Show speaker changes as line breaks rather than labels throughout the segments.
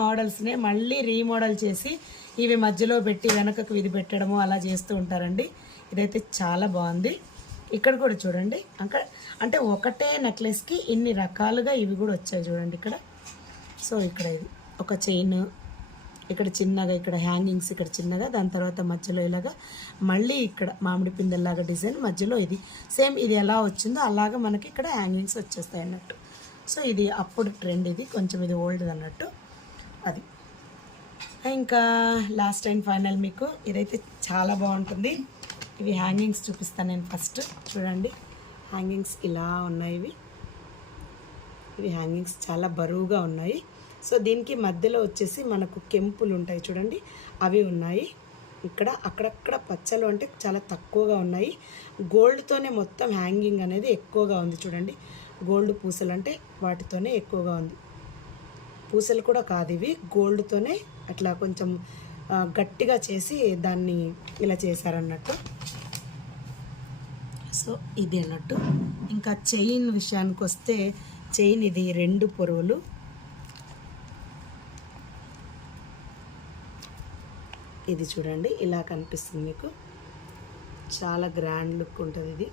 మోడల్స్నే మళ్ళీ రీమోడల్ చేసి ఇవి మధ్యలో పెట్టి వెనకకు ఇది పెట్టడము అలా చేస్తూ ఉంటారండి. ఇదైతే చాలా బాగుంది. ఇక్కడ కూడా చూడండి. అక్కడ అంటే ఒకటే నెక్లెస్కి ఇన్ని రకాలుగా ఇవి కూడా వచ్చాయి చూడండి ఇక్కడ. సో ఇక్కడ ఇది ఒక చైన్ ఇక్కడ చిన్నగా ఇక్కడ హ్యాంగింగ్స్ ఇక్కడ చిన్నగా దాని తర్వాత మధ్యలో ఇలాగా మళ్ళీ ఇక్కడ మామిడి పిందెల్లాగా డిజైన్ మధ్యలో ఇది. సేమ్ ఇది ఎలా వచ్చిందో అలాగా మనకి ఇక్కడ హ్యాంగింగ్స్ వచ్చేస్తాయి అన్నట్టు. సో ఇది అప్పుడు ట్రెండ్ ఇది. కొంచెం ఇది ఓల్డ్ అన్నట్టు. అది. ఇంకా లాస్ట్ అండ్ ఫైనల్ మీకు ఇదైతే చాలా బాగుంటుంది. ఇవి హ్యాంగింగ్స్ చూపిస్తాను నేను ఫస్ట్ చూడండి. హ్యాంగింగ్స్ ఇలా ఉన్నాయి ఇవి. ఇవి హ్యాంగింగ్స్ చాలా బరువుగా ఉన్నాయి. సో దీనికి మధ్యలో వచ్చేసి మనకు కెంపులు ఉంటాయి చూడండి. అవి ఉన్నాయి. ఇక్కడ అక్కడక్కడ పచ్చలు అంటే చాలా తక్కువగా ఉన్నాయి. గోల్డ్తోనే మొత్తం హ్యాంగింగ్ అనేది ఎక్కువగా ఉంది చూడండి. గోల్డ్ పూసలు అంటే వాటితోనే ఎక్కువగా ఉంది. పూసలు కూడా కాదు ఇవి. గోల్డ్తోనే అట్లా కొంచెం గట్టిగా చేసి దాన్ని ఇలా చేశారన్నట్టు. సో ఇది అన్నట్టు. ఇంకా చైన్ విషయానికి వస్తే చైన్ ఇది రెండు పొరువులు. ఇది చూడండి ఇలా కనిపిస్తుంది మీకు. చాలా గ్రాండ్ లుక్ ఉంటుంది ఇది.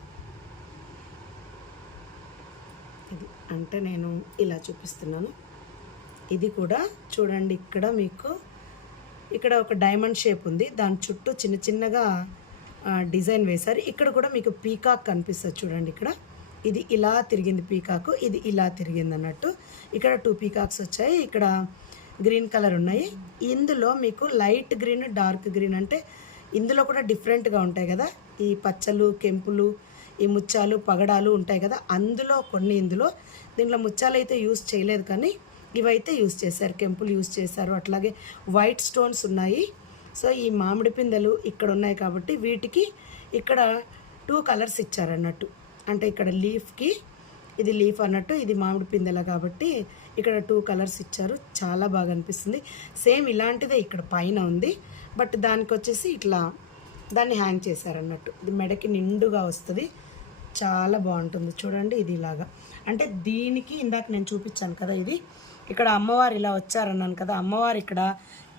ఇది అంటే నేను ఇలా చూపిస్తున్నాను. ఇది కూడా చూడండి ఇక్కడ మీకు ఇక్కడ ఒక డైమండ్ షేప్ ఉంది. దాని చుట్టూ చిన్న చిన్నగా డిజైన్ వేశారు. ఇక్కడ కూడా మీకు పీకాక్ కనిపిస్తుంది చూడండి ఇక్కడ. ఇది ఇలా తిరిగింది పీకాక్ ఇది ఇలా తిరిగింది అన్నట్టు. ఇక్కడ టూ పీకాక్స్ వచ్చాయి. ఇక్కడ గ్రీన్ కలర్ ఉన్నాయి. ఇందులో మీకు లైట్ గ్రీన్ డార్క్ గ్రీన్ అంటే ఇందులో కూడా డిఫరెంట్గా ఉంటాయి కదా. ఈ పచ్చలు కెంపులు ఈ ముత్యాలు పగడాలు ఉంటాయి కదా. అందులో కొన్ని ఇందులో దీంట్లో ముత్యాలు అయితే యూస్ చేయలేదు కానీ ఇవైతే యూస్ చేశారు కెంపులు యూస్ చేశారు. అట్లాగే వైట్ స్టోన్స్ ఉన్నాయి. సో ఈ మామిడి పిందెలు ఇక్కడ ఉన్నాయి కాబట్టి వీటికి ఇక్కడ టూ కలర్స్ ఇచ్చారన్నట్టు. అంటే ఇక్కడ లీఫ్కి ఇది లీఫ్ అన్నట్టు ఇది మామిడి పిందెల కాబట్టి ఇక్కడ టూ కలర్స్ ఇచ్చారు. చాలా బాగా అనిపిస్తుంది. సేమ్ ఇలాంటిదే ఇక్కడ పైన ఉంది. బట్ దానికి వచ్చేసి ఇట్లా దాన్ని హ్యాంగ్ చేశారన్నట్టు. ఇది మెడకి నిండుగా వస్తుంది. చాలా బాగుంటుంది. చూడండి ఇది ఇలాగా. అంటే దీనికి ఇందాక నేను చూపించాను కదా ఇది. ఇక్కడ అమ్మవారు ఇలా వచ్చారన్నాను కదా అమ్మవారు ఇక్కడ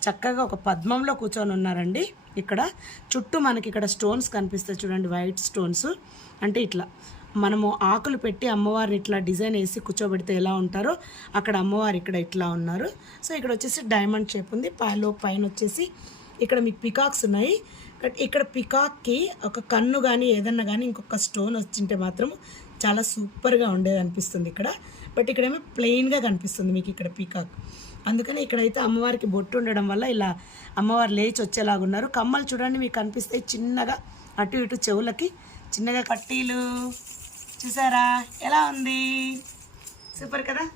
చక్కగా ఒక పద్మంలో కూర్చొని ఉన్నారండి. ఇక్కడ చుట్టూ మనకి ఇక్కడ స్టోన్స్ కనిపిస్తాయి చూడండి వైట్ స్టోన్స్. అంటే ఇట్లా మనము ఆకులు పెట్టి అమ్మవారిని ఇట్లా డిజైన్ వేసి కూర్చోబెడితే ఎలా ఉంటారో అక్కడ అమ్మవారు ఇక్కడ ఇట్లా ఉన్నారు. సో ఇక్కడ వచ్చేసి డైమండ్ షేప్ ఉంది. పాలో పైన వచ్చేసి ఇక్కడ మీకు పికాక్స్ ఉన్నాయి. ఇక్కడ పికాక్కి ఒక కన్ను కానీ ఏదన్నా కానీ ఇంకొక స్టోన్ వచ్చింటే మాత్రం చాలా సూపర్గా ఉండేది అనిపిస్తుంది ఇక్కడ. బట్ ఇక్కడేమో ప్లెయిన్గా కనిపిస్తుంది మీకు ఇక్కడ పీకాక్. అందుకని ఇక్కడైతే అమ్మవారికి బొట్టు ఉండడం వల్ల ఇలా అమ్మవారు లేచి వచ్చేలాగా ఉన్నారు. కమ్మలు చూడండి మీకు కనిపిస్తాయి చిన్నగా అటు ఇటు చెవులకి చిన్నగా కట్టీలు. చూసారా? ఎలా ఉంది? సూపర్ కదా?